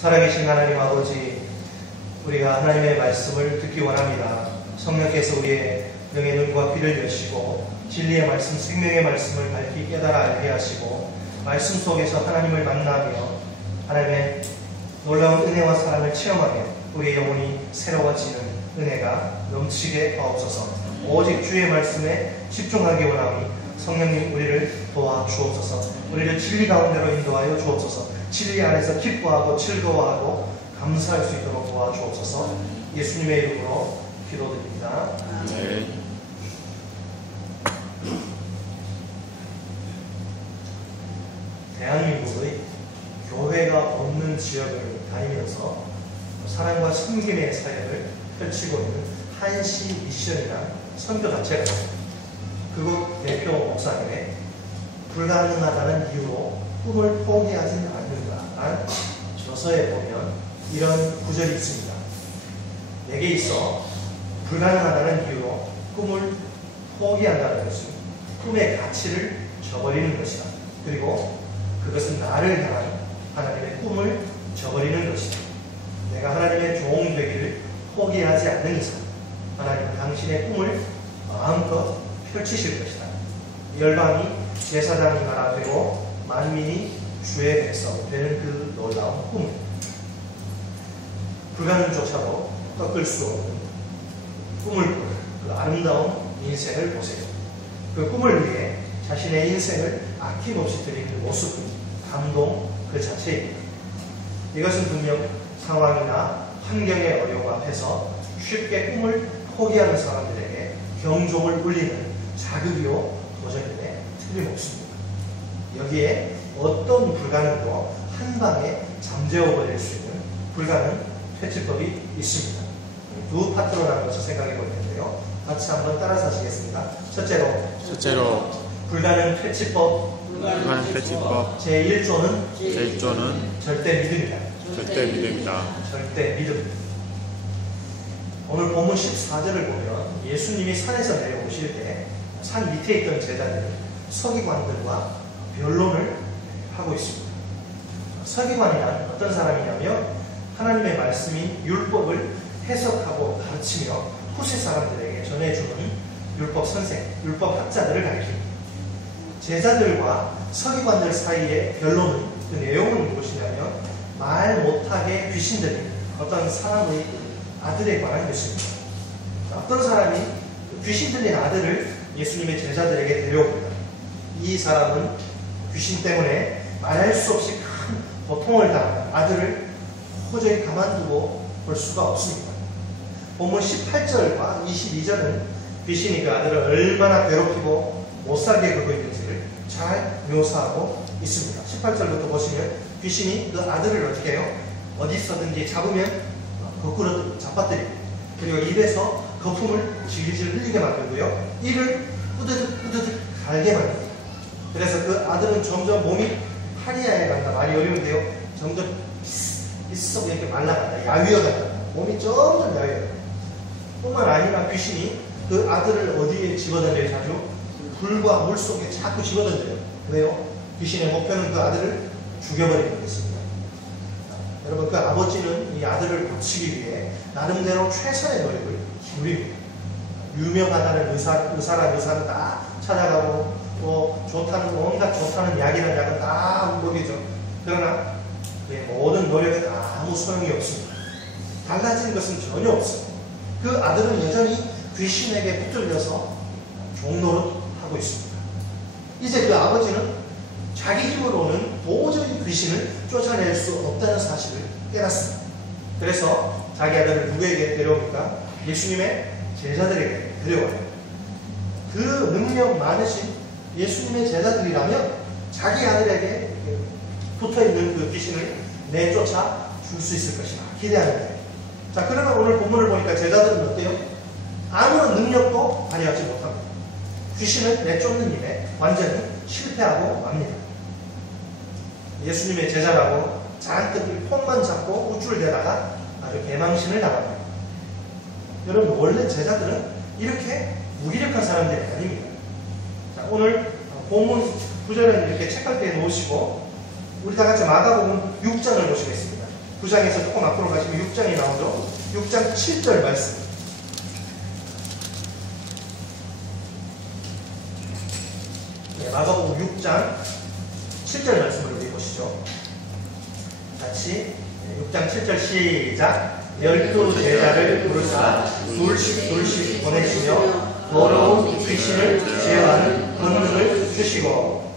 살아계신 하나님 아버지, 우리가 하나님의 말씀을 듣기 원합니다. 성령께서 우리의 영의 눈과 귀를 여시고 진리의 말씀, 생명의 말씀을 밝히 깨달아 알게 하시고 말씀 속에서 하나님을 만나며 하나님의 놀라운 은혜와 사랑을 체험하며 우리의 영혼이 새로워지는 은혜가 넘치게 하옵소서. 오직 주의 말씀에 집중하기 원하오니 성령님 우리를 도와주옵소서. 우리를 진리 가운데로 인도하여 주옵소서. 진리 안에서 기뻐하고 즐거워하고 감사할 수 있도록 도와주옵소서. 예수님의 이름으로 기도드립니다. 네. 대한민국의 교회가 없는 지역을 다니면서 사랑과 섬김의 사역을 펼치고 있는 한시 미션이라는 선교 단체가 있습니다. 그곳 대표 목사님의 불가능하다는 이유로 꿈을 포기하지는 않는다라는 저서에 보면 이런 구절이 있습니다. 내게 있어 불가능하다는 이유로 꿈을 포기한다는 것은 꿈의 가치를 저버리는 것이다. 그리고 그것은 나를 향한 하나님의 꿈을 저버리는 것이다. 내가 하나님의 종 되기를 포기하지 않는 이상 하나님은 당신의 꿈을 마음껏 펼치실 것이다. 열방이 제사장이 나라 되고 만민이 주의 백성 되는 그 놀라운 꿈, 불가능조차도 꺾을 수 없는 꿈을 꾸는 그 아름다운 인생을 보세요. 그 꿈을 위해 자신의 인생을 아낌없이 드리는 모습, 감동 그 자체입니다. 이것은 분명 상황이나 환경의 어려움 앞에서 쉽게 꿈을 포기하는 사람들에게 경종을 울리는 자극이요 도전임에 틀림없습니다. 여기에 어떤 불가능도 한 방에 잠재워버릴 수 있는 불가능 퇴치법이 있습니다. 두 파트로 나눠서 생각해 볼 텐데요. 같이 한번 따라서 하시겠습니다. 첫째로 불가능 퇴치법 제1조는 절대 믿음이다. 절대 믿음. 오늘 본문 14절을 보면 예수님이 산에서 내려오실 때 산 밑에 있던 제자들이 서기관들과 변론을 하고 있습니다. 서기관이란 어떤 사람이냐면 하나님의 말씀인 율법을 해석하고 가르치며 후세 사람들에게 전해주는 율법 선생, 율법 학자들을 가리킵니다. 제자들과 서기관들 사이의 변론은 그 내용은 무엇이냐면 말 못하게 귀신 들린 어떤 사람의 아들에 관한 것입니다. 어떤 사람이 귀신 들린 아들을 예수님의 제자들에게 데려옵니다. 이 사람은 귀신 때문에 말할 수 없이 큰 고통을 당한 아들을 호적이 가만두고 볼 수가 없습니다. 본문 18절과 22절은 귀신이 그 아들을 얼마나 괴롭히고 못살게 굴고 있는지를 잘 묘사하고 있습니다. 18절부터 보시면 귀신이 그 아들을 어떻게 해요? 어디서든지 잡으면 거꾸로 잡아뜨립니다. 그리고 입에서 거품을 질질 흘리게 만들고요. 이를 뿌드득 갈게 만듭니다. 그래서 그 아들은 점점 몸이 파리야에 간다. 말이 어려운데요. 점점 비슷하게 이렇게 말라간다. 야위어간다. 몸이 점점 야위어간다. 뿐만 아니라 귀신이 그 아들을 어디에 집어던져요? 자주 불과 물 속에 자꾸 집어던져요. 왜요? 귀신의 목표는 그 아들을 죽여버리는 것입니다. 여러분, 그 아버지는 이 아들을 고치기 위해 나름대로 최선의 노력을 기울입니다. 유명하다는 의사는 다 찾아가고 또 좋다는 온갖 좋다는 약이라는 약은 다 먹이죠. 그러나 모든 노력은 아무 소용이 없습니다. 달라진 것은 전혀 없어요. 그 아들은 여전히 귀신에게 붙들려서 종노릇하고 있습니다. 이제 그 아버지는 자기 힘으로는 도저히 귀신을 쫓아낼 수 없다는 사실을 깨닫습니다. 그래서 자기 아들을 누구에게 데려옵니까? 예수님의 제자들에게 데려와요. 그 능력 많으신 예수님의 제자들이라면 자기 아들에게 붙어있는 그 귀신을 내쫓아 줄 수 있을 것이다 기대하는 거예요. 자, 그러나 오늘 본문을 보니까 제자들은 어때요? 아무런 능력도 발휘하지 못합니다. 귀신을 내쫓는 일에 완전히 실패하고 맙니다. 예수님의 제자라고 잔뜩 폰만 잡고 우쭐대다가 아주 개망신을 당합니다. 여러분, 원래 제자들은 이렇게 무기력한 사람들이 아닙니다. 자, 오늘 본문 구절은 이렇게 책갈피에 놓으시고 우리 다 같이 마가복음 6장을 보시겠습니다. 9장에서 조금 앞으로 가시면 6장이 나오죠. 6장 7절 말씀. 네, 마가복음 6장 7절 말씀을 읽어보시죠. 같이 6장 7절 시작. 12 제자를 부르사 둘씩 보내시며 더러운 귀신을 제어하는 권능을 주시고,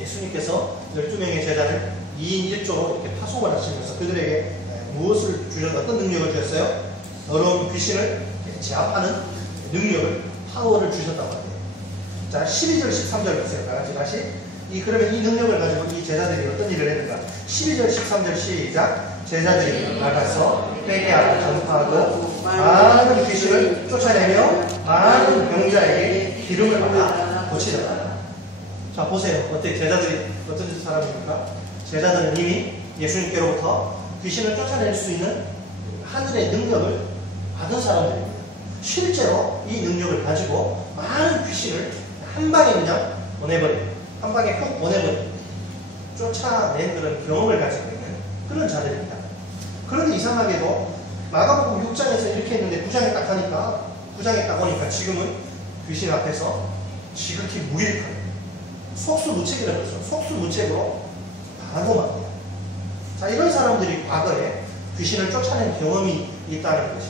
예수님께서 12명의 제자를 2인 1조로 이렇게 파송을 하시면서 그들에게 무엇을 주셨다, 어떤 능력을 주셨어요? 더러운 귀신을 제압하는 능력을, 파워를 주셨다고 합니다. 자, 12절 13절 보세요. 다시. 그러면 이 능력을 가지고 이 제자들이 어떤 일을 했는가? 12절 13절 시작. 제자들이 나가서 회개하고 전파하고 많은 귀신을 쫓아내며 많은 병자에게 기름을 받아 고치더라. 자, 보세요. 어떻게 제자들이 어떤 사람입니까? 제자들은 이미 예수님께로부터 귀신을 쫓아낼 수 있는 하늘의 능력을 받은 사람들입니다. 실제로 이 능력을 가지고 많은 귀신을 한 방에 그냥 보내버려요. 한 방에 훅 보내버려요. 쫓아낸 그런 경험을 가지고 있는 그런 자들입니다. 그런데 이상하게도 마가복음 6장에서 이렇게 했는데 9장에 딱 하니까, 9장에 딱 오니까 지금은 귀신 앞에서 지극히 무일한 속수무책이라고 그러죠. 속수무책으로 바로 맙니다. 자, 이런 사람들이 과거에 귀신을 쫓아낸 경험이 있다는 것이,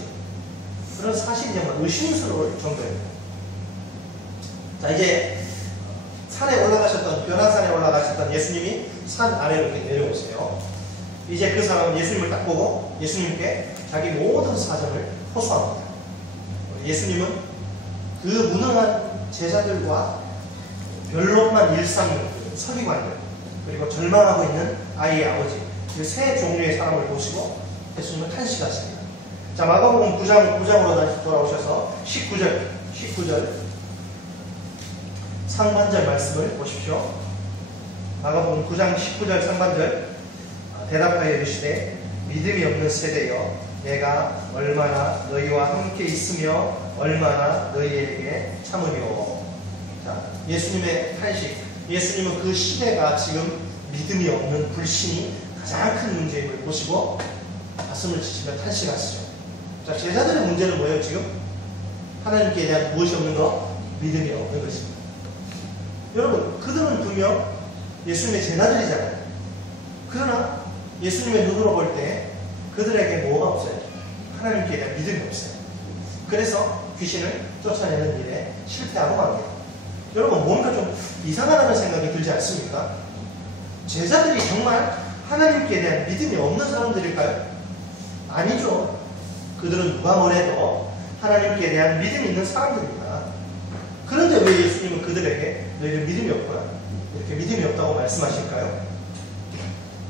그런 사실이 정말 의심스러울 정도입니다. 자, 이제 산에 올라가셨던, 변화산에 올라가셨던 예수님이 산 아래로 이렇게 내려오세요. 이제 그 사람은 예수님을 딱 보고 예수님께 자기 모든 사정을 호소합니다. 예수님은 그 무능한 제자들과 변론만 일삼는 서기관들, 그리고 절망하고 있는 아이의 아버지, 그 세 종류의 사람을 보시고 예수님은 탄식하십니다. 자, 마가복음 9장으로 다시 돌아오셔서 19절 상반절 말씀을 보십시오. 마가복음 9장 19절 상반절. 대답하여 이르시되 믿음이 없는 세대여, 내가 얼마나 너희와 함께 있으며 얼마나 너희에게 참으리오. 자, 예수님의 탄식. 예수님은 그 시대가 지금 믿음이 없는 불신이 가장 큰 문제임을 보시고 가슴을 치시며 탄식하시죠. 자, 제자들의 문제는 뭐예요 지금? 하나님께 대한 무엇이 없는 거? 믿음이 없는 것입니다. 여러분, 그들은 분명 예수님의 제자들이잖아요. 그러나 예수님의 눈으로 볼 때 그들에게 뭐가 없어요? 하나님께 대한 믿음이 없어요. 그래서 귀신을 쫓아내는 일에 실패하고 맙니다. 여러분, 뭔가 좀 이상하다는 생각이 들지 않습니까? 제자들이 정말 하나님께 대한 믿음이 없는 사람들일까요? 아니죠. 그들은 누가 뭐래도 하나님께 대한 믿음이 있는 사람들입니다. 그런데 왜 예수님은 그들에게 너희는 믿음이 없구나, 이렇게 믿음이 없다고 말씀하실까요?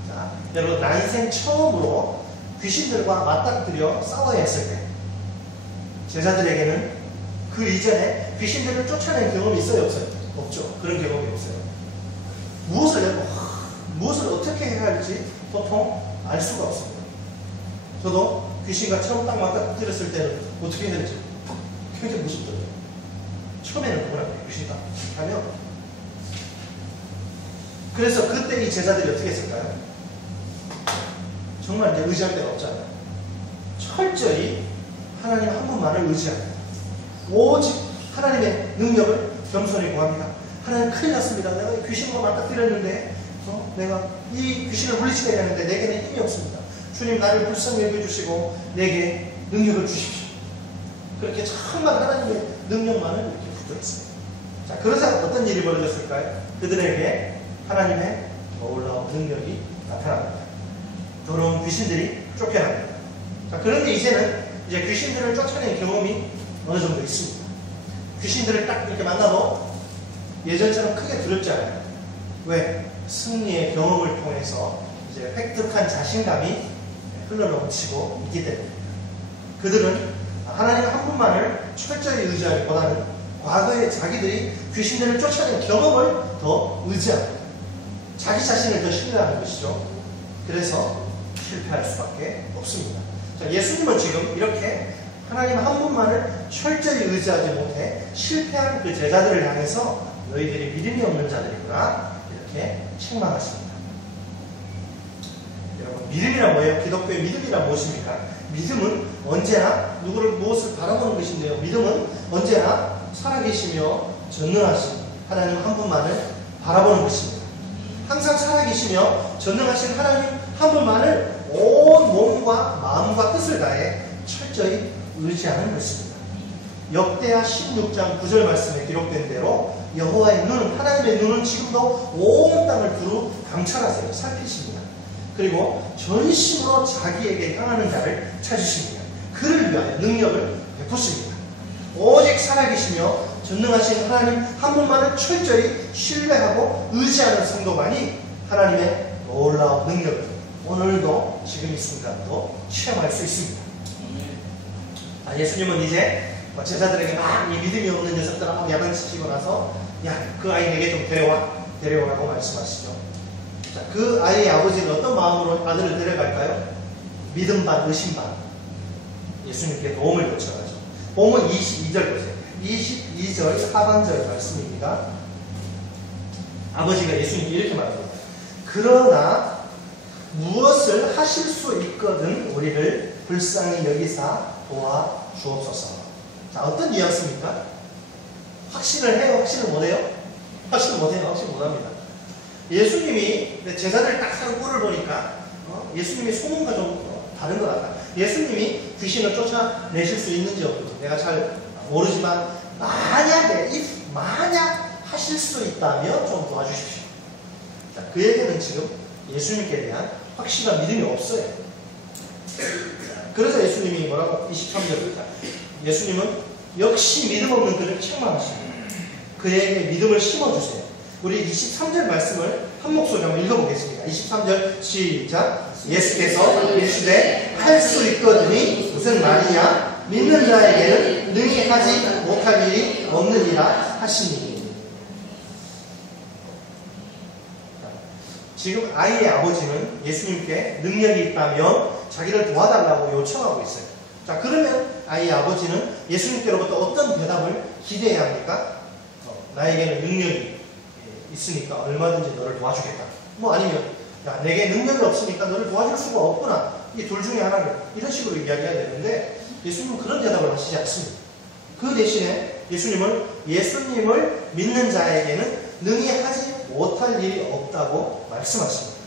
자, 여러분, 난생 처음으로 귀신들과 맞닥뜨려 싸워야 했을 때 제자들에게는 그 이전에 귀신들을 쫓아낸 경험이 있어요, 없어요? 없죠. 그런 경험이 없어요. 무엇을 어떻게 해야 할지 보통 알 수가 없습니다. 저도 귀신과 처음 딱 맞닥뜨렸을 때는 어떻게 해야 될지 굉장히 무섭더라고요. 처음에는 누구나 귀신다 하면. 그래서 그때 이 제자들이 어떻게 했을까요? 정말 이제 의지할 데가 없잖아요. 철저히 하나님 한 분만을 의지합니다. 오직 하나님의 능력을 겸손히 구합니다. 하나님, 큰일 났습니다. 내가 귀신과 맞닥뜨렸는데 내가 이 귀신을 물리치게 하는데 내게는 힘이 없습니다. 주님, 나를 불쌍히 여겨주시고 내게 능력을 주십시오. 그렇게 정말 하나님의 능력만을 이렇게 붙들었습니다. 자, 그러자 어떤 일이 벌어졌을까요? 그들에게 하나님의 놀라운 능력이 나타납니다. 더러운 귀신들이 쫓겨납니다. 자, 그런데 이제는 이제 귀신들을 쫓아낸 경험이 어느 정도 있습니다. 귀신들을 딱 이렇게 만나도 예전처럼 크게 두렵지 않아요. 왜? 승리의 경험을 통해서 이제 획득한 자신감이 흘러넘치고 있기 때문입니다. 그들은 하나님 한 분만을 철저히 의지하기보다는 과거에 자기들이 귀신들을 쫓아낸 경험을 더 의지합니다. 자기 자신을 더 신뢰하는 것이죠. 그래서 실패할 수밖에 없습니다. 자, 예수님은 지금 이렇게 하나님 한 분만을 철저히 의지하지 못해 실패한 그 제자들을 향해서 너희들이 믿음이 없는 자들이구나, 이렇게 책망하십니다. 여러분, 믿음이란 뭐예요? 기독교의 믿음이란 무엇입니까? 믿음은 언제나 누구를 무엇을 바라보는 것인데요. 믿음은 언제나 살아계시며 전능하신 하나님 한 분만을 바라보는 것입니다. 항상 살아계시며 전능하신 하나님 한 분만을 온 몸과 마음과 뜻을 다해 철저히 의지하는 것입니다. 역대하 16장 9절 말씀에 기록된 대로 여호와의 눈은, 하나님의 눈은 지금도 온 땅을 두루 감찰하세요. 살피십니다. 그리고 전심으로 자기에게 향하는 자를 찾으십니다. 그를 위하여 능력을 베푸십니다. 오직 살아계시며 전능하신 하나님 한 분만을 철저히 신뢰하고 의지하는 성도만이 하나님의 놀라운 능력을 오늘도 지금 이 순간도 체험할 수 있습니다. 예수님은 이제 제자들에게 막 이 믿음이 없는 녀석들하고 야단치시고 나서 그 아이 내게 좀 데려오라고 말씀하시죠. 자, 그 아이의 아버지는 어떤 마음으로 아들을 데려갈까요? 믿음 반 의심 반 예수님께 도움을 요청하죠. 본문 22절 보세요. 22절 하반절 말씀입니다. 아버지가 예수님께 이렇게 말합니다. 그러나 무엇을 하실 수 있거든 우리를 불쌍히 여기사 도와 주옵소서. 자, 어떤 뉘앙스입니까? 확신을 해요? 확신을 못해요? 확신을 못해요? 확신 못합니다. 예수님이 제자들 딱 하는 꼴을 보니까 예수님이 소문과 좀 다른 것 같다. 예수님이 귀신을 쫓아내실 수 있는지 없는지 내가 잘 모르지만 만약 하실 수 있다면 좀 도와주십시오. 자, 그에게는 지금 예수님께 대한 확실한 믿음이 없어요. 그래서 예수님이 뭐라고 23절 예수님은 역시 믿음 없는 그를 책망하십니다. 그에게 믿음을 심어주세요. 우리 23절 말씀을 한 목소리 한번 읽어보겠습니다. 23절 시작. 예수께서 이르시되 할 수 있거든이 무슨 말이냐? 믿는 자에게는 능히 하지 못할 일이 없느니라 하시니. 지금 아이의 아버지는 예수님께 능력이 있다면 자기를 도와달라고 요청하고 있어요. 자, 그러면 아이의 아버지는 예수님께로부터 어떤 대답을 기대해야 합니까? 나에게는 능력이 있으니까 얼마든지 너를 도와주겠다. 아니면 내게 능력이 없으니까 너를 도와줄 수가 없구나. 이 둘 중에 하나를 이런 식으로 이야기해야 되는데 예수님은 그런 대답을 하시지 않습니다. 그 대신에 예수님을 믿는 자에게는 능히 하지 못할 일이 없다고 말씀하십니다.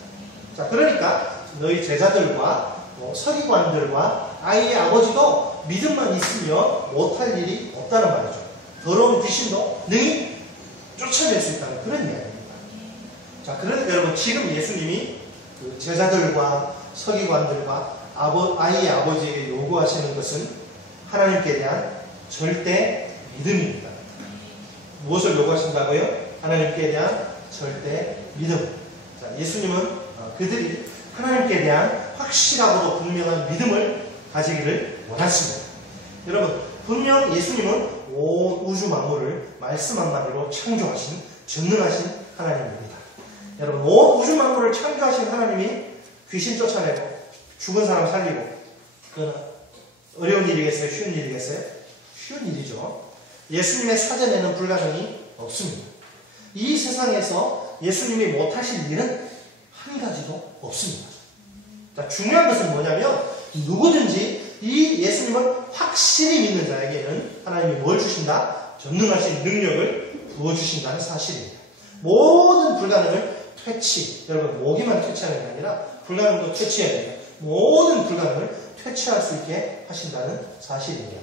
자, 그러니까 너희 제자들과 서기관들과 아이의 아버지도 믿음만 있으면 못할 일이 없다는 말이죠. 더러운 귀신도 능히 쫓아낼 수 있다는 그런 이야기입니다. 자, 그러니까 여러분 지금 예수님이 그 제자들과 서기관들과 아이의 아버지에게 요구하시는 것은 하나님께 대한 절대 믿음입니다. 무엇을 요구하신다고요? 하나님께 대한 절대 믿음. 자, 예수님은 그들이 하나님께 대한 확실하고도 분명한 믿음을 가지기를 원하십니다. 여러분, 분명 예수님은 온 우주 만물을 말씀 한마디로 창조하신 전능하신 하나님입니다. 여러분, 온 우주 만물을 창조하신 하나님이 귀신 쫓아내고 죽은 사람 살리고 그건 어려운 일이겠어요? 쉬운 일이겠어요? 쉬운 일이죠. 예수님의 사전에는 불가능이 없습니다. 이 세상에서 예수님이 못하실 일은 한 가지도 없습니다. 자, 중요한 것은 뭐냐면 누구든지 이 예수님을 확실히 믿는 자에게는 하나님이 뭘 주신다? 전능하신 능력을 부어주신다는 사실입니다. 모든 불가능을 여러분 모기만 퇴치하는 게 아니라 불가능도 퇴치해야 됩니다. 모든 불가능을 퇴치할 수 있게 하신다는 사실입니다.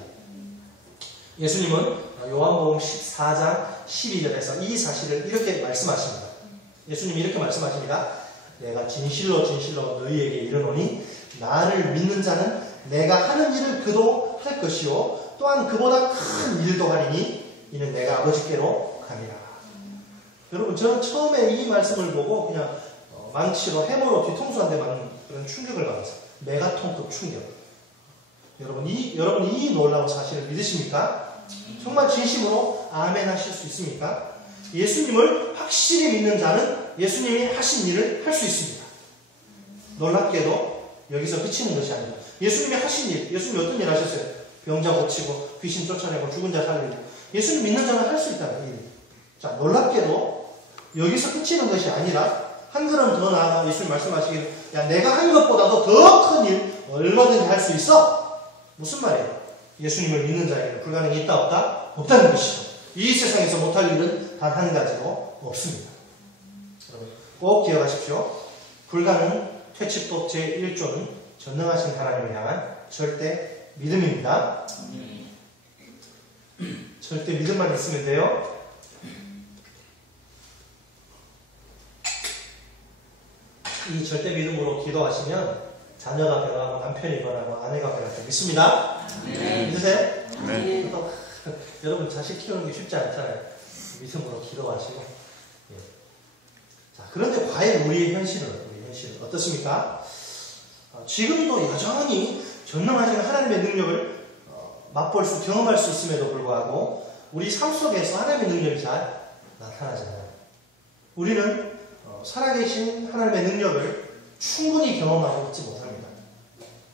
예수님은 요한복음 14장 12절에서 이 사실을 이렇게 말씀하십니다. 예수님이 이렇게 말씀하십니다. 내가 진실로 진실로 너희에게 이르노니 나를 믿는 자는 내가 하는 일을 그도 할 것이요 또한 그보다 큰 일도 하리니 이는 내가 아버지께로 가니라. 여러분, 저는 처음에 이 말씀을 보고 그냥 망치로 해머로 뒤통수 한 대 맞는 그런 충격을 받았어요. 메가톤급 충격. 여러분이 이 놀라운 사실을 믿으십니까? 정말 진심으로 아멘 하실 수 있습니까? 예수님을 확실히 믿는 자는 예수님이 하신 일을 할 수 있습니다. 놀랍게도 여기서 그치는 것이 아니라 예수님이 하신 일, 예수님이 어떤 일 하셨어요? 병자 고치고 귀신 쫓아내고 죽은 자 살리고 예수님 믿는 자는 할 수 있다는 일. 자, 놀랍게도 여기서 그치는 것이 아니라 한 걸음 더 나아가 예수님 말씀하시기를 야, 내가 한 것보다도 더 큰 일 얼마든지 할 수 있어? 무슨 말이에요? 예수님을 믿는 자에게 불가능이 있다 없다? 없다는 것이죠. 이 세상에서 못할 일은 단 한 가지도 없습니다. 여러분 꼭 기억하십시오. 불가능 퇴치법 제1조는 전능하신 하나님을 향한 절대 믿음입니다. 절대 믿음만 있으면 돼요. 이 절대 믿음으로 기도하시면 자녀가 변하고 남편이 변하고 아내가 변할 줄 믿습니다. 네. 믿으세요? 네. 여러분 자식 키우는 게 쉽지 않잖아요. 믿음으로 기도하시고. 예. 자, 그런데 과연 우리 현실은 어떻습니까? 지금도 여전히 전능하신 하나님의 능력을 맛볼 수, 경험할 수 있음에도 불구하고 우리 삶 속에서 하나님의 능력이 잘 나타나잖아요. 우리는 살아계신 하나님의 능력을 충분히 경험하고 있지 못합니다.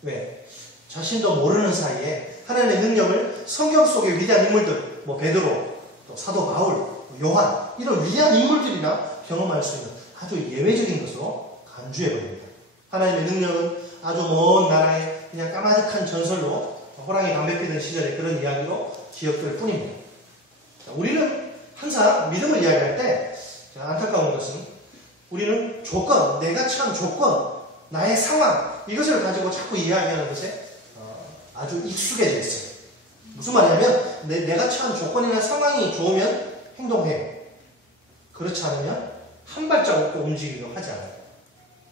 왜? 자신도 모르는 사이에 하나님의 능력을 성경 속의 위대한 인물들, 뭐 베드로, 또 사도 바울, 요한 이런 위대한 인물들이나 경험할 수 있는 아주 예외적인 것으로 간주해버립니다. 하나님의 능력은 아주 먼 나라의 그냥 까마득한 전설로 호랑이 담배 피던 시절의 그런 이야기로 기억될 뿐입니다. 우리는 항상 믿음을 이야기할 때 안타까운 것은 우리는 조건, 내가 처한 조건, 나의 상황 이것을 가지고 자꾸 이야기하는 것에 아주 익숙해져 있어요. 무슨 말이냐면 내가 처한 조건이나 상황이 좋으면 행동해요. 그렇지 않으면 한 발자국도 움직이려고 하지 않아요.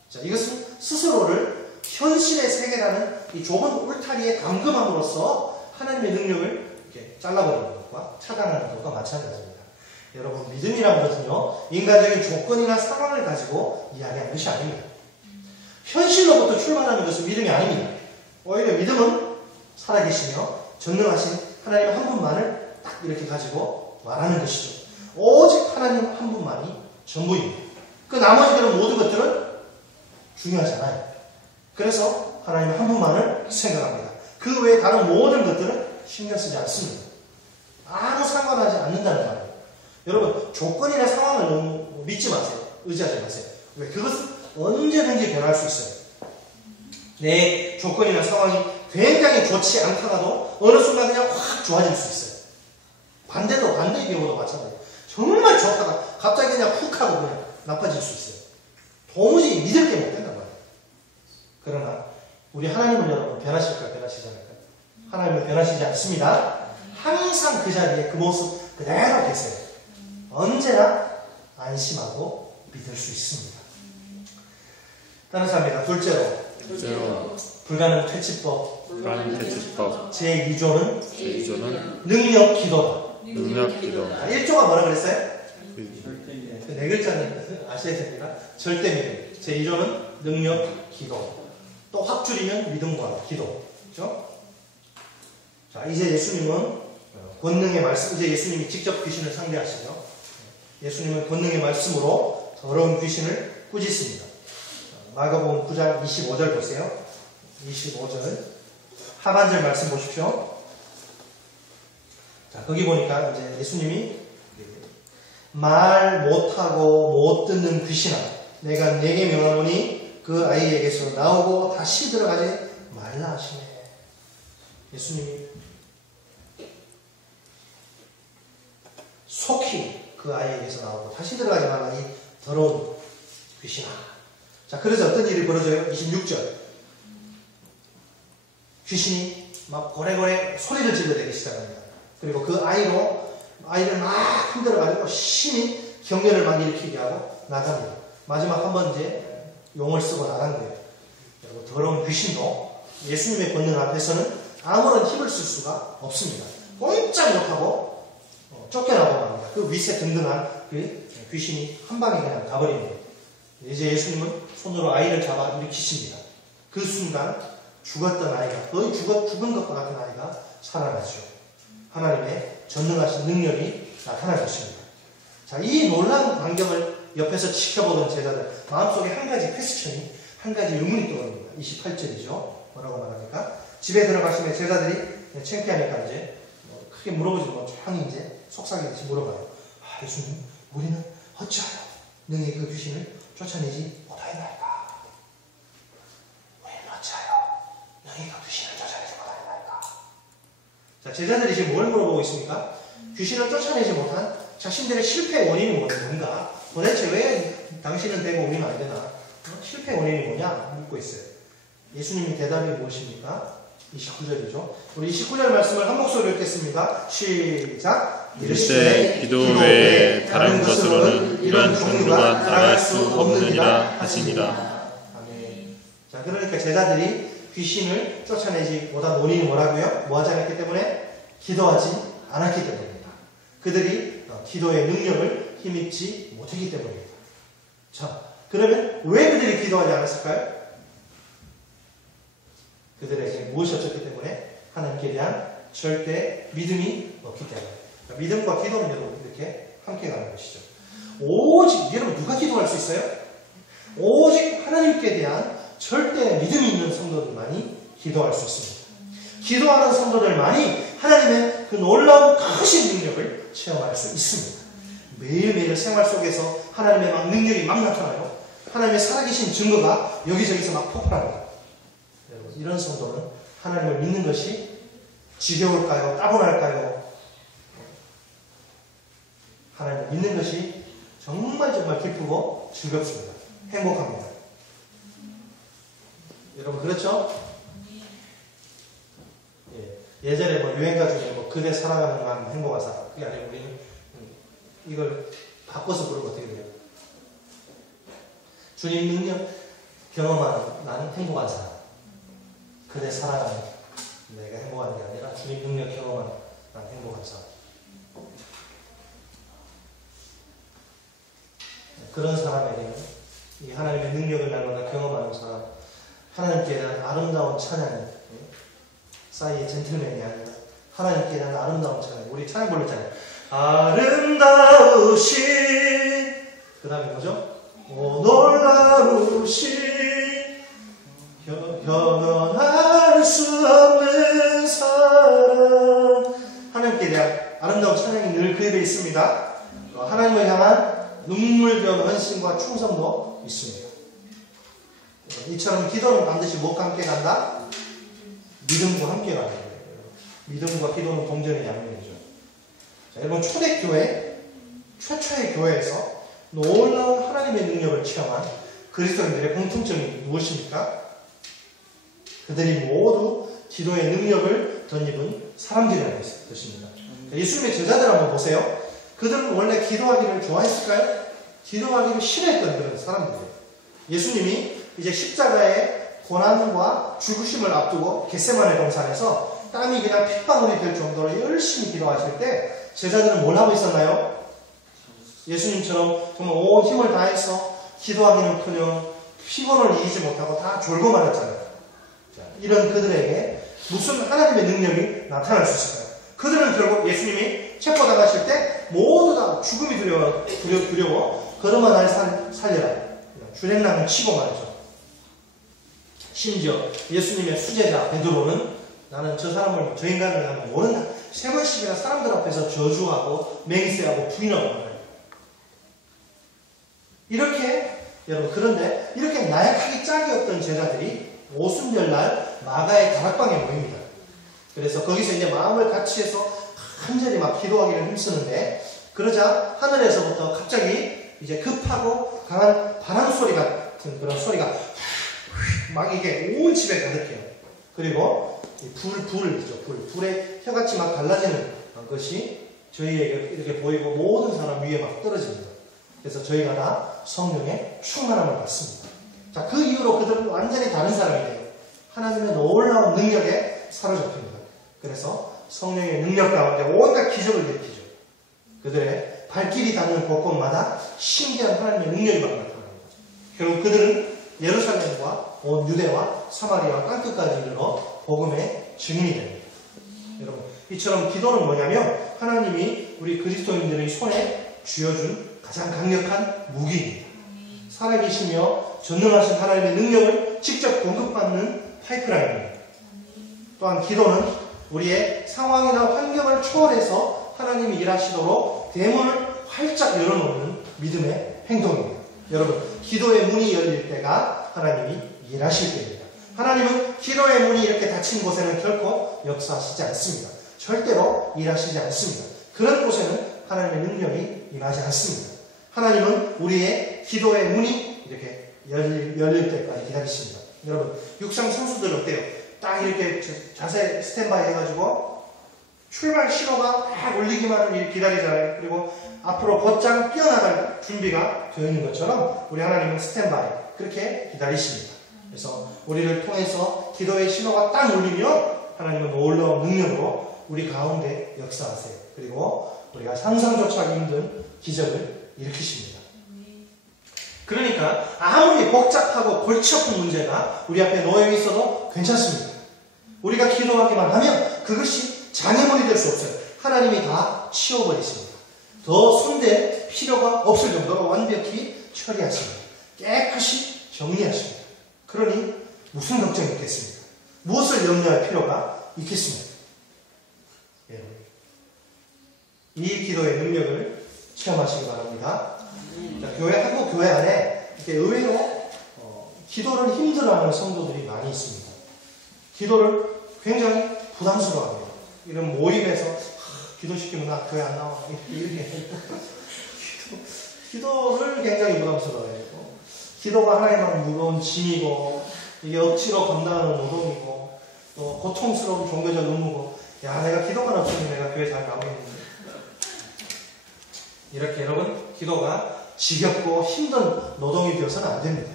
자, 이것은 스스로를 현실의 세계라는 이 좁은 울타리에 감금함으로써 하나님의 능력을 이렇게 잘라버리는 것과 차단하는 것과 마찬가지입니다. 여러분 믿음이라는 것은요 인간적인 조건이나 상황을 가지고 이야기하는 것이 아닙니다. 현실로부터 출발하는 것은 믿음이 아닙니다. 오히려 믿음은 살아계시며 전능하신 하나님 한 분만을 딱 이렇게 가지고 말하는 것이죠. 오직 하나님 한 분만이 전부입니다. 그 나머지들은 모든 것들은 중요하잖아요. 그래서 하나님 한 분만을 생각합니다. 그 외에 다른 모든 것들은 신경 쓰지 않습니다. 아무 상관하지 않는다는 말이에요. 여러분 조건이나 상황을 너무 믿지 마세요. 의지하지 마세요. 왜? 그것은 언제든지 변할 수 있어요. 내 조건이나 상황이 굉장히 좋지 않다가도 어느 순간 그냥 확 좋아질 수 있어요. 반대로 반대의 경우도 마찬가지예요. 정말 좋다가 갑자기 그냥 훅 하고 그냥 나빠질 수 있어요. 도무지 믿을 게 못 된단 말이에요. 그러나 우리 하나님은 여러분 변하실까요? 변하시지 않을까요? 하나님은 변하시지 않습니다. 항상 그 자리에 그 모습 그대로 계세요. 언제나 안심하고 믿을 수 있습니다. 다른 사람입니다. 둘째로 불가능 퇴치법 제2조는 능력 기도다. 1조가 뭐라 그랬어요? 네 글자는 아셔야 됩니다. 절대 믿음. 제2조는 능력 기도. 또 확 줄이면 믿음과 기도. 그렇죠? 자, 이제 예수님은 권능의 말씀, 이제 예수님이 직접 귀신을 상대하시죠. 예수님은 권능의 말씀으로 더러운 귀신을 꾸짖습니다. 마가복음 9장 25절 보세요. 25절 하반절 말씀 보십시오. 자, 거기 보니까 이제 예수님이 말 못하고 못 듣는 귀신아, 내가 네게 명하노니 그 아이에게서 나오고 다시 들어가지 말라 하시네. 예수님이 속히 그 아이에게서 나오고 다시 들어가지 말라, 이 더러운 귀신아. 자, 그래서 어떤 일이 벌어져요? 26절. 귀신이 막 고래고래 소리를 질러대기 시작합니다. 그리고 그 아이를 막 흔들어가지고 심히 경련을 막 일으키게 하고 나갑니다. 마지막 한 번 이제 용을 쓰고 나간 거예요. 그리고 더러운 귀신도 예수님의 권능 앞에서는 아무런 힘을 쓸 수가 없습니다. 꼼짝 못하고 쫓겨나고 맙니다. 그 위세 등등한 그 귀신이 한 방에 그냥 가버립니다. 이제 예수님은 손으로 아이를 잡아 일으키십니다. 그 순간 죽었던 아이가, 거의 죽은 것과 같은 아이가 살아나죠. 하나님의 전능하신 능력이 나타날 것입니다. 자, 이 놀라운 광경을 옆에서 지켜보던 제자들 마음속에 한 가지 퀘스천이, 한 가지 의문이 떠오릅니다. 28절이죠. 뭐라고 말합니까? 집에 들어가시면 제자들이 창피하니까 이제 크게 물어보지 뭐 조용히 이제 속삭이듯이 물어봐요. 아, 예수님, 우리는 어찌하여 능히 그 귀신을 쫓아내지 못하였나이까? 너희가 귀신을 쫓아내지 못하니까. 자, 제자들이 지금 뭘 물어보고 있습니까? 귀신을 쫓아내지 못한 자신들의 실패의 원인이 뭔가? 도대체 왜 당신은 되고 우리는 안 되나? 실패의 원인이 뭐냐? 묻고 있어요. 예수님의 대답이 무엇입니까? 29절이죠. 우리 29절 말씀을 한 목소리로 읽겠습니다. 시작! 이르시되 기도 외에 다른 것으로는 이러한 종류가 나갈 수 없느니라 하시니라. 아멘. 자, 그러니까 제자들이 귀신을 쫓아내지 못한 원인이 뭐라고요? 뭐 하지 않았기 때문에? 기도하지 않았기 때문입니다. 그들이 기도의 능력을 힘입지 못했기 때문입니다. 자, 그러면 왜 그들이 기도하지 않았을까요? 그들에게 무엇이 없었기 때문에? 하나님께 대한 절대 믿음이 없기 때문에. 믿음과 기도는 여러분 이렇게 함께 가는 것이죠. 오직 여러분 누가 기도할 수 있어요? 오직 하나님께 대한 절대 믿음이 있는 성도들만이 기도할 수 있습니다. 기도하는 성도들만이 하나님의 그 놀라운 크신 능력을 체험할 수 있습니다. 매일매일 생활 속에서 하나님의 막 능력이 막 나타나요. 하나님의 살아계신 증거가 여기저기서 막 폭발합니다. 여러분, 이런 성도는 하나님을 믿는 것이 지겨울까요? 따분할까요? 하나님을 믿는 것이 정말 기쁘고 즐겁습니다. 행복합니다. 여러분, 그렇죠? 예전에 뭐 유행가 중에 뭐 그대 살아가는 만 행복한 사람. 그게 아니고 우리는 이걸 바꿔서 부르면 어떻게 돼요? 주님 능력 경험하는 나는 행복한 사람. 그대 살아가는 내가 행복한 게 아니라 주님 능력 경험하는 난 행복한 사람. 그런 사람에게는 이 하나님의 능력을 날마다 경험하는 사람, 하나님께 대한 아름다운 찬양이 싸이의 젠틀맨이 아니라 하나님께 대한 아름다운 찬양. 우리 찬양 부르잖아요. 아름다우신, 그 다음에 뭐죠? 오 놀라우신 변할 수 없는 사랑. 하나님께 대한 아름다운 찬양이 늘 그 입에 있습니다. 하나님을 향한 눈물변 헌신과 충성도 있습니다. 이처럼 기도는 반드시 무엇과 함께 간다? 믿음과 함께 가는 거예요. 믿음과 기도는 동전의 양면이죠. 자, 여러분, 초대교회, 최초의 교회에서 놀라운 하나님의 능력을 체험한 그리스도인들의 공통점이 무엇입니까? 그들이 모두 기도의 능력을 덧입은 사람들이라는 것입니다. 예수님의 제자들 한번 보세요. 그들은 원래 기도하기를 좋아했을까요? 기도하기를 싫어했던 그런 사람들이에요. 예수님이 이제 십자가의 고난과 죽으심을 앞두고 겟세마네 동산에서 땀이 그냥 핏방울이 될 정도로 열심히 기도하실 때 제자들은 뭘 하고 있었나요? 예수님처럼 정말 온 힘을 다해서 기도하기는커녕 피곤을 이기지 못하고 다 졸고 말았잖아요. 이런 그들에게 무슨 하나님의 능력이 나타날 수 있을까요? 그들은 결국 예수님이 체포당하실 때 모두 다 죽음이 두려워 걸음아 날 살려라. 주랭랑을 치고 말이죠. 심지어 예수님의 수제자 베드로는 나는 저 인간을 나는 모른다. 3번씩이나 사람들 앞에서 저주하고 맹세하고 부인하고 말해요. 이렇게 여러분, 그런데 이렇게 나약하게 짝이 없던 제자들이 오순절날 마가의 다락방에 모입니다. 그래서 거기서 이제 마음을 같이 해서 간절히 막 기도하기를 힘쓰는데, 그러자 하늘에서부터 갑자기 이제 급하고 강한 바람 소리 같은 그런 소리가 막 이게 온 집에 가득해요. 그리고 불에 혀같이 막 갈라지는 것이 저희에게 이렇게 보이고 모든 사람 위에 막 떨어집니다. 그래서 저희가 다 성령의 충만함을 받습니다. 자, 그 이후로 그들은 완전히 다른 사람이 돼요. 하나님의 놀라운 능력에 사로잡힙니다. 그래서 성령의 능력 가운데 온갖 기적을 일으키죠. 그들의 발길이 닿는 곳곳마다 신기한 하나님의 능력이 막 나타납니다. 결국 그들은 예루살렘과 온 유대와 사마리아와 땅끝까지 이르러 복음의 증인이 됩니다. 여러분, 이처럼 기도는 뭐냐면 하나님이 우리 그리스도인들의 손에 쥐어준 가장 강력한 무기입니다. 살아계시며 전능하신 하나님의 능력을 직접 공급받는 파이프라인입니다. 또한 기도는 우리의 상황이나 환경을 초월해서 하나님이 일하시도록 대문을 활짝 열어놓는 믿음의 행동입니다. 여러분, 기도의 문이 열릴 때가 하나님이 일하실 때입니다. 하나님은 기도의 문이 이렇게 닫힌 곳에는 결코 역사하시지 않습니다. 절대로 일하시지 않습니다. 그런 곳에는 하나님의 능력이 임하지 않습니다. 하나님은 우리의 기도의 문이 이렇게 열릴 때까지 기다리십니다. 여러분, 육상 선수들 어때요? 딱 이렇게 자세 스탠바이 해가지고 출발 신호가 딱 울리기만을 기다리잖아요. 그리고 앞으로 곧장 뛰어나갈 준비가 되어 있는 것처럼 우리 하나님은 스탠바이 그렇게 기다리십니다. 그래서 우리를 통해서 기도의 신호가 딱 울리면 하나님은 놀라운 능력으로 우리 가운데 역사하세요. 그리고 우리가 상상조차 하기 힘든 기적을 일으키십니다. 그러니까 아무리 복잡하고 골치 아픈 문제가 우리 앞에 놓여 있어도 괜찮습니다. 우리가 기도하기만 하면 그것이 장애물이 될 수 없어요. 하나님이 다 치워버리십니다. 더 손댈 필요가 없을 정도로 완벽히 처리하십니다. 깨끗이 정리하십니다. 그러니 무슨 걱정이 있겠습니까? 무엇을 염려할 필요가 있겠습니까? 여러분, 이 기도의 능력을 체험하시기 바랍니다. 한국 교회 안에 이렇게 의외로 기도를 힘들어하는 성도들이 많이 있습니다. 기도를 굉장히 부담스러워합니다. 이런 모임에서 기도시키면 나 교회 안 나와 이렇게 기도를 굉장히 부담스러워해요. 기도가 하나님한테 무거운 짐이고 이게 억지로 감당하는 노동이고 또 고통스러운 종교적 의무고 야 내가 기도만 없으면 내가 교회 잘 나오겠는데 이렇게 여러분 기도가 지겹고 힘든 노동이 되어서는 안 됩니다.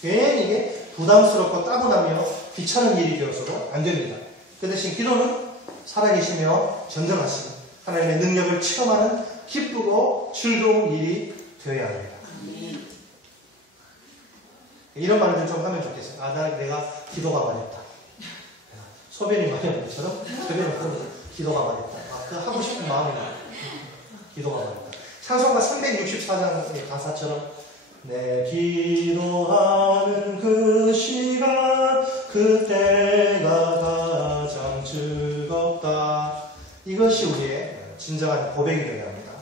괜히 이게 부담스럽고 따분하며 귀찮은 일이 되어서도 안 됩니다. 그 대신 기도는 살아계시며 전정하시고 하나님의 능력을 체험하는 기쁘고 즐거운 일이 되어야 합니다. 이런 말들 좀 하면 좋겠어요. 내가 기도가 말했다. 소변이 많이 온 것처럼 기도가 말했다. 그 하고 싶은 마음이 기도가 말했다. 찬송가 364장의 가사처럼 내 기도하는 그 시간 그때가 가장 즐겁다. 이것이 우리의 진정한 고백이 되어야 합니다.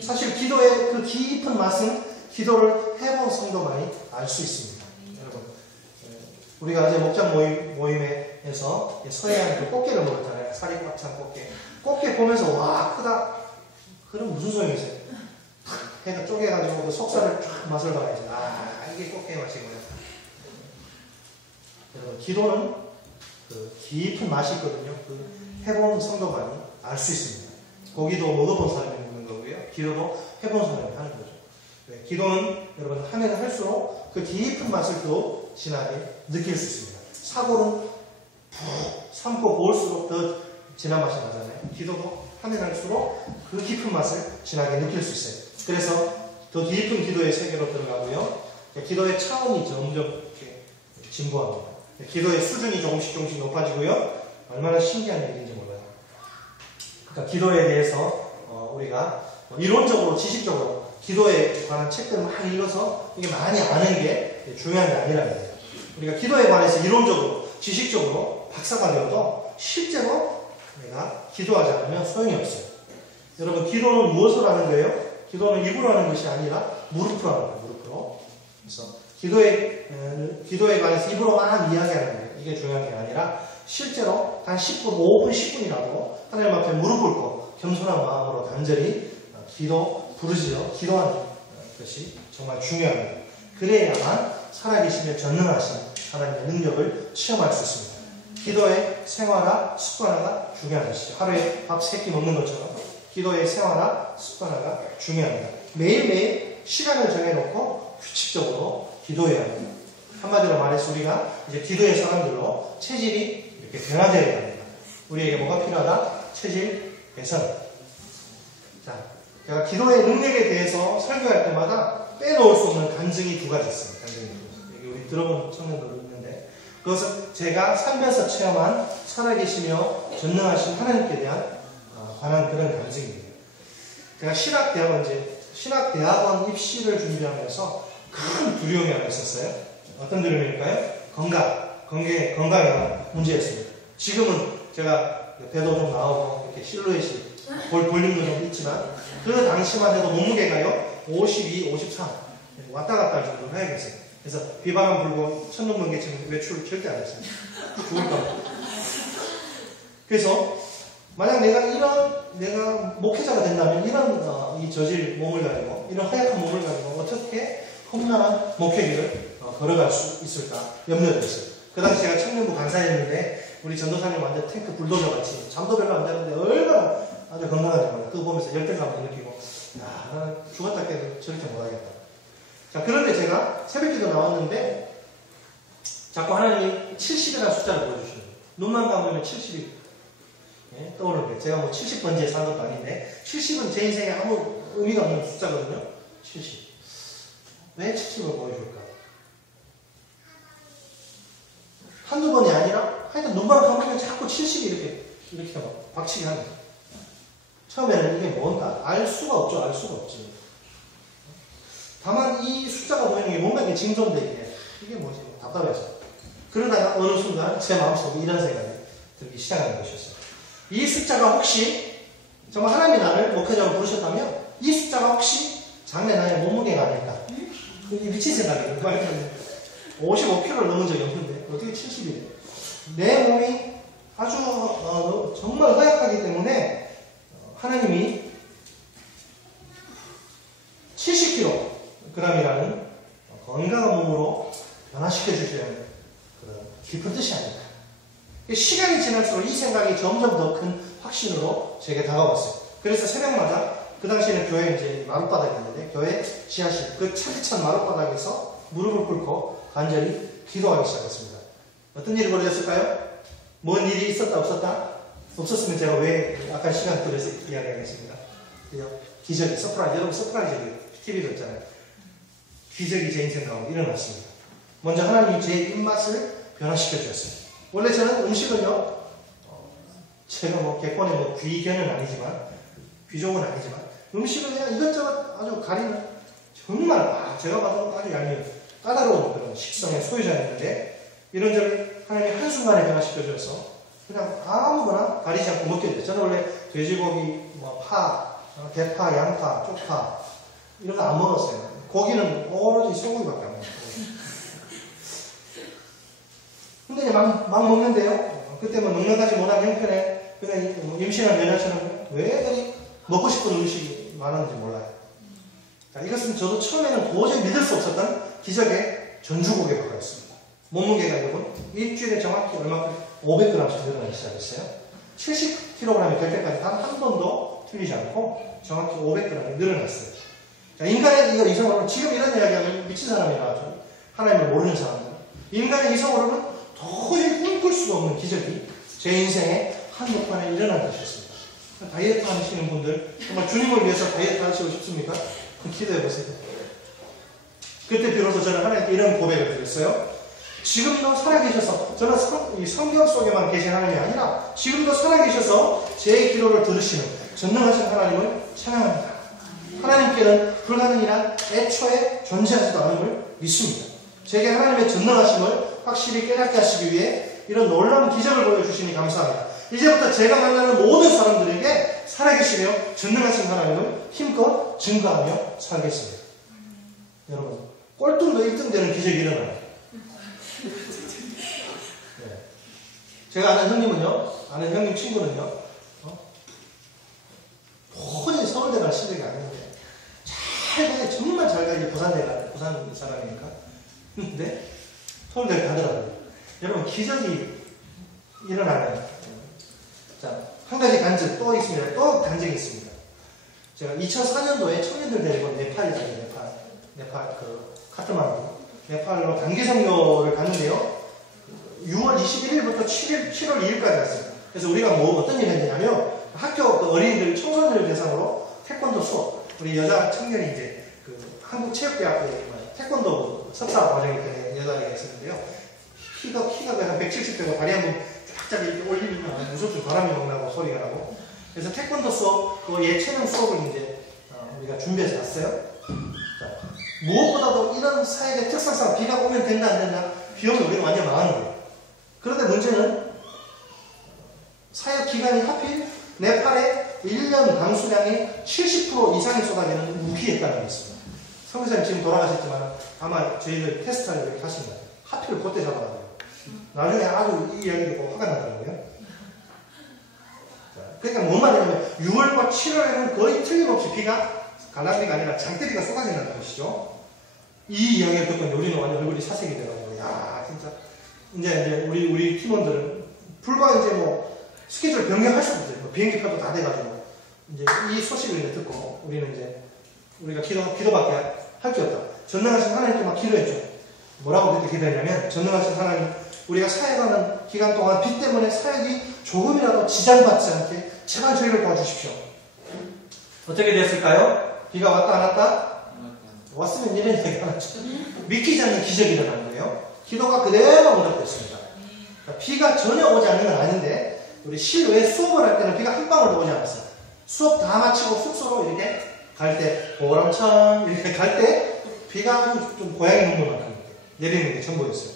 사실 기도의 그 깊은 맛은 기도를 해본 성도만이 알 수 있습니다. 여러분, 우리가 어제 목장 모임에서 서해안 그 꽃게를 먹었잖아요. 살이 꽉 찬 꽃게. 꽃게 보면서 와 크다. 그럼 무슨 소용이 있어요? 해가 쪼개가지고 그 속살을 쫙 맛을 봐야지. 이게 꽃게 맛이구나. 여러분, 기도는 그 깊은 맛이 있거든요. 그 해본 성도만이 알 수 있습니다. 고기도 먹어본 사람이 먹는 거고요. 기도도 해본 사람이 하는 거죠. 네, 기도는 여러분 하면 할수록 그 깊은 맛을 더 진하게 느낄 수 있습니다. 사고는 푹 삶고 볼수록 더 진한 맛이 나잖아요. 기도도 하면 할수록 그 깊은 맛을 진하게 느낄 수 있어요. 그래서 더 깊은 기도의 세계로 들어가고요. 기도의 차원이 점점 이렇게 진보합니다. 기도의 수준이 조금씩 높아지고요. 얼마나 신기한 일인지 몰라요. 그러니까 기도에 대해서 우리가 이론적으로 지식적으로 기도에 관한 책들을 많이 읽어서 이게 많이 아는 게 중요한 게 아니라는 거예요. 우리가 기도에 관해서 이론적으로 지식적으로 박사가 되어도 실제로 내가 기도하지 않으면 소용이 없어요. 여러분, 기도는 무엇을 하는 거예요? 기도는 입으로 하는 것이 아니라 무릎으로 하는 거예요. 무릎으로. 그래서 기도에 관해서 입으로 막 이야기하는 거예요. 이게 중요한 게 아니라 실제로 한 10분, 5분, 10분이라도 하나님 앞에 무릎 꿇고 겸손한 마음으로 간절히 부르짖어 기도하는 것이 정말 중요합니다. 그래야만 살아계시며 전능하신 하나님의 능력을 체험할 수 있습니다. 기도의 생활화, 습관화가 중요한 것이죠. 하루에 밥 3끼 먹는 것처럼 기도의 생활화, 습관화가 중요합니다. 매일매일 시간을 정해놓고 규칙적으로 기도해야 합니다. 한마디로 말해서 우리가 이제 기도의 사람들로 체질이 이렇게 변화되어야 합니다. 우리에게 뭐가 필요하다? 체질 개선. 자, 제가 기도의 능력에 대해서 설교할 때마다 빼놓을 수 없는 간증이 2가지 있습니다. 간증이. 여기 우리 들어본 청년들도 있는데 그것은 제가 살면서 체험한 살아계시며 전능하신 하나님께 대한 관한 그런 간증입니다. 제가 신학대학원 입시를 준비하면서 큰 두려움이 하나 있었어요. 어떤 두려움일까요? 건강에 관한 문제였습니다. 지금은 제가 배도 좀 나오고 이렇게 실루엣이 볼륨도 좀 있지만 그 당시만 해도 몸무게가요 52, 53 왔다 갔다 할 정도로 해야겠어요. 그래서 비바람 불고 천둥 번개 치면 외출을 절대 안 했어요. 죽을까. 그래서 만약 내가 목회자가 된다면 이런 이 저질 몸을 가지고 이런 허약한 몸을 가지고 어떻게 험난한 목회길을 걸어갈 수 있을까 염려됐어요. 그 당시 제가 청년부 간사였는데 우리 전도사님 완전 탱크 불도저 같이 잠도 별로 안 자는데 얼마나 아주 건강하게 말이에요. 그거 보면서 열등감도 느끼고 야, 나는 죽었다 깨도 저렇게 못하겠다. 자, 그런데 제가 새벽기도 나왔는데 자꾸 하나님이 70이라는 숫자를 보여주시는 거예요. 눈만 감으면 70이 떠오르는데 제가 뭐 70번지에 산 것도 아닌데 70은 제 인생에 아무 의미가 없는 숫자거든요. 70. 왜 70을 보여줄까? 한두 번이 아니라 하여튼 눈만 감으면 자꾸 70이 이렇게 막 박치기 하는 거예요. 처음에는 이게 뭔가 알 수가 없죠. 알 수가 없지. 다만 이 숫자가 보이는 게 뭔가 이게 징존되기에 이게 뭐지? 답답해서. 그러다가 어느 순간 제 마음속에 이런 생각이 들기 시작하는 것이었어요. 이 숫자가 혹시 정말 하나님이 나를 목회자로 부르셨다면 이 숫자가 혹시 장래 나의 몸무게가 아닐까? 미친 생각이에요. 55kg를 넘은 적이 없는데 어떻게 70이래? 내 몸이 아주 정말 허약하기 때문에 하나님이 70kg이라는 건강한 몸으로 변화시켜 주시려는 그런 깊은 뜻이 아닐까. 시간이 지날수록 이 생각이 점점 더 큰 확신으로 제게 다가왔어요. 그래서 새벽마다 그 당시에는 교회 이제 마룻바닥이었는데 교회 지하실 그 차디찬 마룻바닥에서 무릎을 꿇고 간절히 기도하기 시작했습니다. 어떤 일이 벌어졌을까요? 뭔 일이 있었다 없었다? 없었으면 제가 왜 아까 시간 들여서 이야기하겠습니다. 기적이 서프라이즈, 여러분 서프라이즈 TV도 있잖아요. 기적이 제 인생 가운데 일어났습니다. 먼저 하나님이 제 입맛을 변화시켜 주셨어요. 원래 저는 음식은요, 제가 뭐 객관의 뭐 귀견은 아니지만, 귀족은 아니지만, 음식은 그냥 이것저것 아주 가리는, 정말, 제가 봐도 아주 얄미운, 까다로운 그런 식성의 소유자였는데, 이런저런 하나님이 한순간에 변화시켜 주셔서, 그냥 아무거나 가리지 않고 먹게 돼요. 저는 원래 돼지고기, 뭐 파, 대파, 양파, 쪽파, 이런 거 안 먹었어요. 고기는 오로지 소고기밖에 안 먹었어요. 근데 막 먹는데요. 그때 뭐 넉넉하지 못한 형편에 그냥 임신한 여자처럼 왜 그리 먹고 싶은 음식이 많았는지 몰라요. 자, 이것은 저도 처음에는 도저히 믿을 수 없었던 기적의 전주곡에 가까웠습니다. 몸무게가 여러분 일주일에 정확히 얼마큼 500g씩 늘어나기 시작했어요. 70kg이 될 때까지 단 한 번도 틀리지 않고 정확히 500g이 늘어났어요. 자, 인간의 이성으로는 지금 이런 이야기하면 미친 사람이 나왔죠. 하나님을 모르는 사람들. 인간의 이성으로는 도저히 꿈꿀 수가 없는 기적이 제 인생의 한복판에 일어난 것이었습니다. 다이어트 하시는 분들 정말 주님을 위해서 다이어트 하시고 싶습니까? 기도해 보세요. 그때 비로소 저는 하나님께 이런 고백을 드렸어요. 지금도 살아계셔서 저는 이 성경 속에만 계신 하나님이 아니라 지금도 살아계셔서 제 기도를 들으시는 전능하신 하나님을 찬양합니다. 하나님께는 불가능이란 애초에 존재하지도 않음을 믿습니다. 제게 하나님의 전능하심을 확실히 깨닫게 하시기 위해 이런 놀라운 기적을 보여주시니 감사합니다. 이제부터 제가 만나는 모든 사람들에게 살아계시며 전능하신 하나님을 힘껏 증거하며 살겠습니다. 여러분, 꼴등도 1등 되는 기적이 일어나요. 네. 제가 아는 형님은요, 아는 형님 친구는요, 도저히 서울대 갈 실력이 아닌데, 정말 잘 가야지 부산 사람이니까. 근데 서울대를 가더라고요. 여러분, 기적이 일어나는. 자, 한 가지 간증 또 있습니다. 또 간증이 있습니다. 제가 2004년도에 청년들 데리고 네팔이잖아요. 네팔 카트만두. 네팔로 단기 선교를 갔는데요. 6월 21일부터 7월 2일까지 갔어요. 그래서 우리가 어떤 일을 했냐면 학교 어린이들 청소년을 대상으로 태권도 수업. 우리 여자 청년이 이제 한국체육대학교에 태권도 석사 과정이 된 여자애가 있었는데요. 키가 한 170대고 다리 한번 쫙쫙 이렇게 올리면 무섭죠. 바람이 막 나고 소리가 나고. 그래서 태권도 수업, 그 예체능 수업을 이제 우리가 준비해서 갔어요. 자, 무엇보다도 이런 사역의 특성상 비가 오면 된다 안 된다. 비 오면 우리가 완전 망하는 거예요. 그런데 문제는 사역 기간이 하필 네팔의 1년 강수량의 70% 이상이 쏟아지는 우기였다는 게 있습니다. 성교사님 지금 돌아가셨지만 아마 저희들 테스트하려고 이렇게 하신 거예요. 하필 그때 잡아가지고. 나중에 아주 이 이야기 듣고 화가 나더라고요. 그러니까 뭔 말이냐면 6월과 7월에는 거의 틀림없이 비가 갈라비가 아니라 장대비가 쏟아진다는 것이죠. 이 이야기를 듣고 우리는 완전 얼굴이 사색이 돼가지고 야 진짜 이제 우리 팀원들은 불과 이제 뭐 스케줄 변경할 수도 있어요. 뭐 비행기 표도 다 돼가지고 이제 이 소식을 이제 듣고 우리는 이제 우리가 기도밖에 할 게 없다. 전능하신 하나님께 막 기도했죠. 뭐라고 그때 기도했냐면 전능하신 하나님 우리가 사역하는 기간 동안 비 때문에 사역이 조금이라도 지장받지 않게 제발 저희를 도와주십시오. 어떻게 됐을까요? 비가 왔다 안 왔다? 왔으면 이런 얘기가 나죠. 믿기지 않는 기적이 일어난 거예요. 기도가 그대로 응답됐습니다. 그러니까 비가 전혀 오지 않는 건 아닌데 우리 실외 수업을 할 때는 비가 한 방울도 오지 않았어요. 수업 다 마치고 숙소로 이렇게 갈 때 보람찬 이렇게 갈 때 비가 좀 고양이 눈물만큼 내리는 게 전부였어요.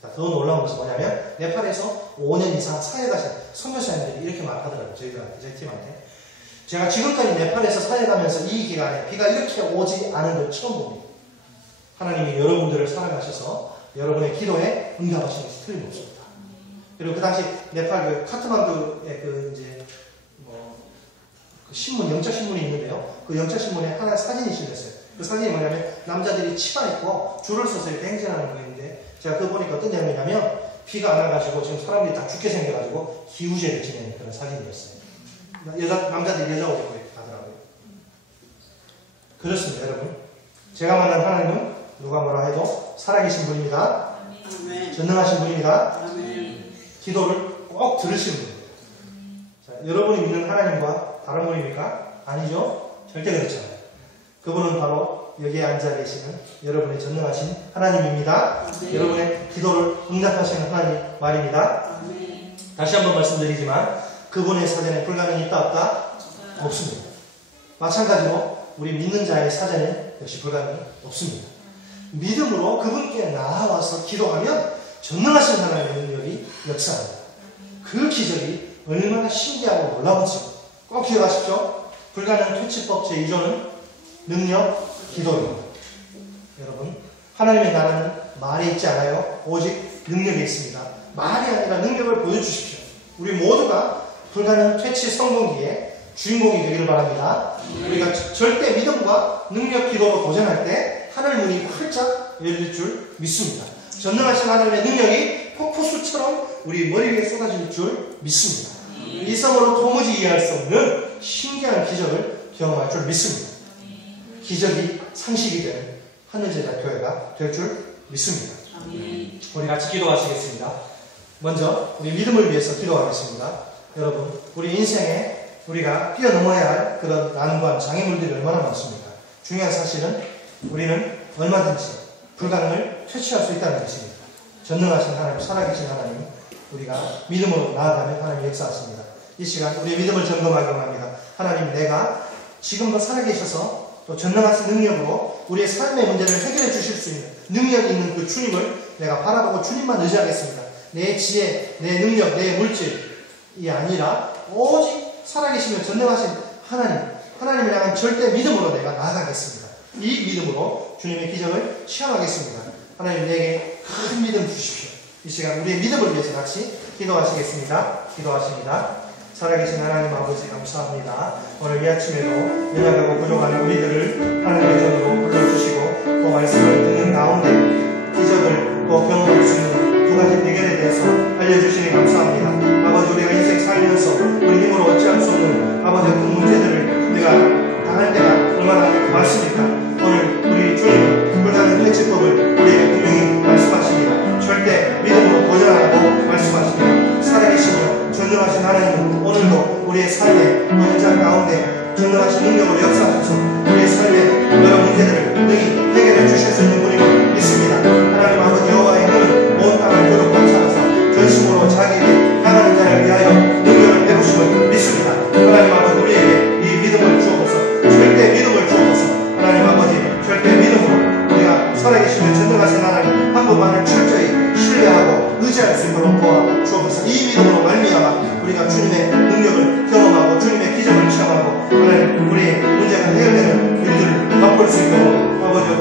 자, 더 놀라운 것은 뭐냐면 네팔에서 5년 이상 사역하신 선교사님들이 이렇게 말하더라고요. 저희들한테, 저희 팀한테. 제가 지금까지 네팔에서 사역하면서 이 기간에 비가 이렇게 오지 않은 걸 처음 봅니다. 하나님이 여러분들을 사랑하셔서 여러분의 기도에 응답하시는 것이 틀림없습니다. 그리고 그 당시 네팔 그 카트만두의 그 이제 그 신문, 영적 신문이 있는데요. 그 영적 신문에 하나 사진이 실렸어요. 그 사진이 뭐냐면 남자들이 치마 입고 줄을 서서 이렇게 행진하는 거였는데 제가 그거 보니까 어떤 내용이냐면 비가 안 와가지고 지금 사람들이 다 죽게 생겨가지고 기우제를 지내는 그런 사진이었어요. 남자들이 여자 옷 입고 이렇게 가더라고요. 그렇습니다, 여러분. 제가 만난 하나님은 누가 뭐라 해도 살아계신 분입니다. 아멘. 전능하신 분입니다. 아멘. 기도를 꼭 들으시는 분입니다. 자, 여러분이 믿는 하나님과 다른 분입니까? 아니죠? 절대 그렇지 않아요. 그분은 바로 여기에 앉아 계시는 여러분의 전능하신 하나님입니다. 아멘. 여러분의 기도를 응답하시는 하나님 말입니다. 아멘. 다시 한번 말씀드리지만 그분의 사전에 불가능이 있다 없다? 없습니다. 마찬가지로 우리 믿는 자의 사전에 역시 불가능이 없습니다. 믿음으로 그분께 나아와서 기도하면 전능하신 하나님의 능력이 역사합니다. 그 기적이 얼마나 신기하고 놀라운지 꼭 기억하십시오. 불가능 퇴치법 제2조는 능력, 기도입니다. 여러분, 하나님의 나라는 말에 있지 않아요. 오직 능력에 있습니다. 말이 아니라 능력을 보여주십시오. 우리 모두가 불가능 퇴치 성공기에 주인공이 되기를 바랍니다. 우리가 절대 믿음과 능력 기도로 도전할 때 하늘 문이 활짝 열릴 줄 믿습니다. 전능하신 하나님의 능력이 폭포수처럼 우리 머리 위에 쏟아질 줄 믿습니다. 이성으로 도무지 이해할 수 없는 신기한 기적을 경험할 줄 믿습니다. 기적이 상식이 되는 하늘제자 교회가 될 줄 믿습니다. 우리 같이 기도하시겠습니다. 먼저 우리 믿음을 위해서 기도하겠습니다. 여러분, 우리 인생에 우리가 뛰어넘어야 할 그런 난관, 장애물들이 얼마나 많습니까? 중요한 사실은 우리는 얼마든지 불가능을 퇴치할 수 있다는 것입니다. 전능하신 하나님, 살아계신 하나님, 우리가 믿음으로 나아가면 하나님 역사하십니다. 이 시간 우리의 믿음을 점검하기 원합니다. 하나님, 내가 지금도 살아계셔서 또 전능하신 능력으로 우리의 삶의 문제를 해결해 주실 수 있는 능력이 있는 그 주님을 내가 바라보고 주님만 의지하겠습니다. 내 지혜, 내 능력, 내 물질이 아니라 오직 살아계시며 전능하신 하나님을 향한 절대 믿음으로 내가 나아가겠습니다. 이 믿음으로 주님의 기적을 시험하겠습니다. 하나님, 내게 큰 믿음 주십시오. 이 시간 우리의 믿음을 위해서 같이 기도하시겠습니다. 기도하십니다. 살아계신 하나님 아버지 감사합니다. 오늘 이 아침에도 연약하고 부족한 우리들을 하나님의 전으로 불러주시고 또 말씀을 듣는 가운데 기적을 또 경험할 수 있는 두 가지 비결에 대해서 알려주시니 감사합니다. 아버지, 우리가 인생 살면서 우리 힘으로 어찌할 수 없는 아버지 그 문제들을 우리가 당할 때가 얼마나 많습니까? 오늘 우리 주님은 불가능 퇴치법을 우리에게 분명히 말씀하십니다. 절대 믿음으로 도전하라고 말씀하십니다. 살아계시며 전능하신 하나님은 오늘도 우리의 삶의 현장 가운데 전능하신 능력으로 역사하셔서 우리의 삶의 여러 문제들을 능히 해결해 주실 수 있는 분임을 믿습니다. 하나님 아버지, 여호와의 눈은 온 땅을 그로 관찰하사 전심으로 자기에게 향하는 자를 위하여 능력을 베푸심을 믿습니다. 하나님 아버지, 우리에게 이 믿음을 주옵소서. 절대 믿음을 주옵소서. 하나님 아버지, 절대 믿음으로 우리가 살아계시며 전능하신 하나님 한 분만을 철저히 신뢰하고 의지할 수 있도록 도와 주옵소서. 이 믿음으로 말미암아 우리가 주님의 능력을 경험하고 주님의 기적을 체험하고 하나님, 우리의 문제가 해결되는 일들을 맛볼 수 있도록 아버지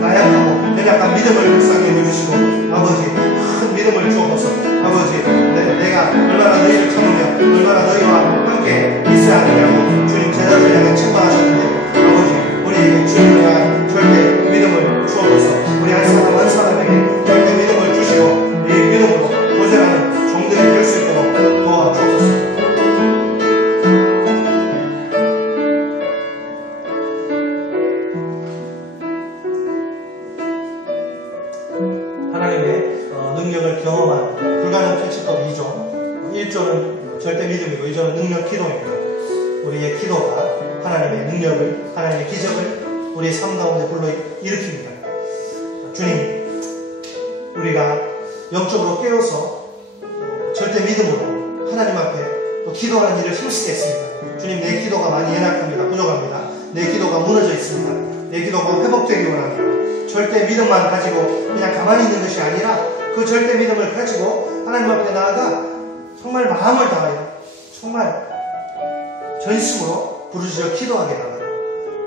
나약하고 연약한 믿음을 불쌍히 여기시고 아버지 큰 믿음을 주옵소서. 아버지 내가 얼마나 너희를 참으며 얼마나 너희와 함께 있어야 하느냐고 주님 제자들을 향해 책망하셨는데 아버지 우리에게 주님을 향한 절대 믿음을 주옵소서. 우리 한 사람 한 사람에게 절대 믿음을 주시고 이 믿음으로 도전하는 종들이 될 수 있도록 도와주옵소서. 하나님의 능력을 경험한 불가능 퇴치법 2조 1조는 절대 믿음이고 2조는 능력 기도입니다. 우리의 기도가 하나님의 능력을 하나님의 기적을 우리의 삶 가운데 불러 일으킵니다. 주님 우리가 영적으로 깨어서 절대 믿음으로 하나님 앞에 또 기도하는 일을 힘쓰게 했습니다. 주님 내 기도가 많이 연약합니다. 부족합니다. 내 기도가 무너져 있습니다. 내 기도가 회복되기 원합니다. 절대 믿음만 가지고 그냥 가만히 있는 것이 아니라 그 절대 믿음을 가지고 하나님 앞에 나아가 정말 마음을 다하여 정말 전심으로 부르짖어 기도하게 달라고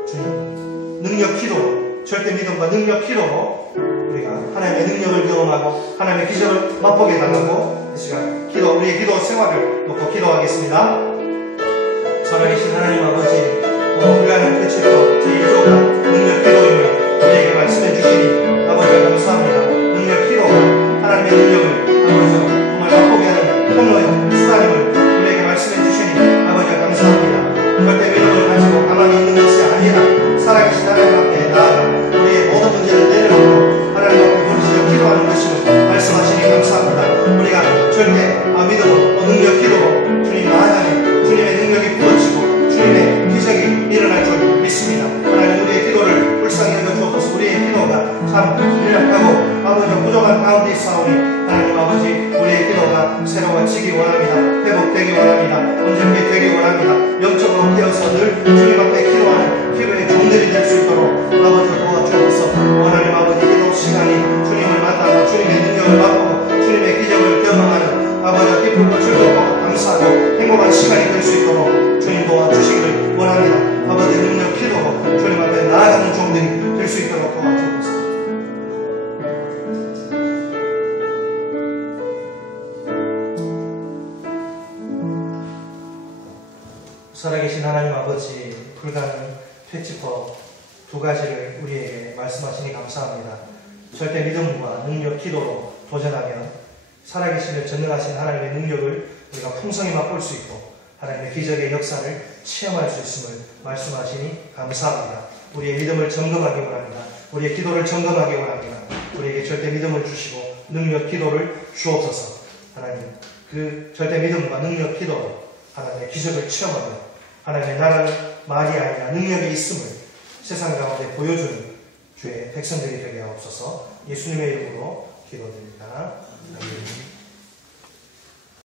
주님 능력 기도로 절대 믿음과 능력 기도로 우리가 하나님의 능력을 경험하고 하나님의 기적을 맛보게 달라고 이 시간 우리의 기도 생활을 놓고 기도하겠습니다. 살아계신 하나님 아버지 불가능 퇴치법 제2조가 능력 기도임을 우리에게 말씀해 주시니 아버지가 감사합니다. 능력 기도가 하나님의 능력을 아버지 정말 맛보게 하는 통로의 수단임을 우리에게 말씀해 주시니 아버지가 감사합니다. 절대 믿음을 가지고 가만히 있는 것이 아니라 살아계신 하나님 앞에 나아가 우리의 모든 문제를 내려놓고 하나님 앞에 부르짖어 기도하는 것임을 말씀하시니 감사합니다. 우리가 절대 믿음으로 능력 기도로 주님 나아가니 주님의 능력이 부어지고 주님의 기적이 일어날 줄 믿습니다. 하나님 우리의 기도를 불쌍히 여겨 주옵소서. 우리의 기도가 참 연약하고 아버지 부족한 가운데 있사오니 하나님 아버지 우리의 기도가 새로워지기 원합니다. 회복되기 원합니다. 온전히 되기 원합니다. 영적으로 깨어서 늘 주님 앞에 기도하는 기도의 종들이 될 수 있도록 아버지 도와주옵소서. 하나님 아버지 기도 시간이 주님을 만나고 주님의 능력을 맛보고 주님의 기적을 경험하는 아버지가 기쁘고 즐겁고 감사하고 행복한 시간이 될 수 있도록 주님 도와주시기를 원합니다. 아버지 능력 기도로 주님 앞에 나아가는 종들이 될 수 있도록 도와주옵소서. 살아계신 하나님 아버지 불가능 퇴치법 두 가지를 우리에게 말씀하시니 감사합니다. 절대 믿음과 능력 기도로 도전하면 살아계시며 전능하신 하나님의 능력을 우리가 풍성히 맛볼 수 있고 하나님의 기적의 역사를 체험할 수 있음을 말씀하시니 감사합니다. 우리의 믿음을 점검하기 원합니다. 우리의 기도를 점검하기 원합니다. 우리에게 절대 믿음을 주시고 능력 기도를 주옵소서. 하나님 그 절대 믿음과 능력 기도로 하나님의 기적을 체험하며 하나님의 나라는 말이 아니라 능력이 있음을 세상 가운데 보여주는 주의 백성들이 되게 하옵소서. 예수님의 이름으로 기도드립니다. 아멘.